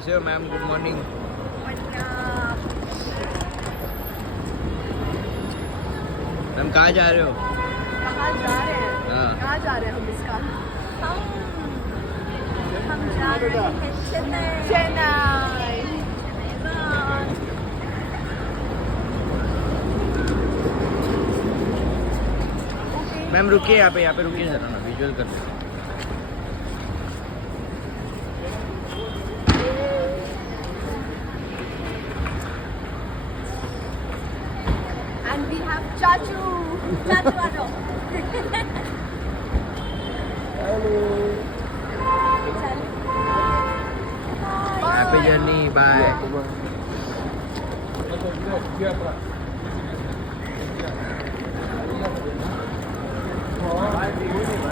कैसे हो ma'am? Good morning. Ma'am कहाँ जा रहे हो? कहाँ जा रहे हैं? हाँ। कहाँ जा रहे हैं हम इसका? हम जा रहे हैं चेन्नई। चेन्नई। मैम रुकिए यहाँ पे रुकिए जरा ना, विजुअल कर लो। And we have Chachu. चाचू आ जाओ। Happy journey, bye.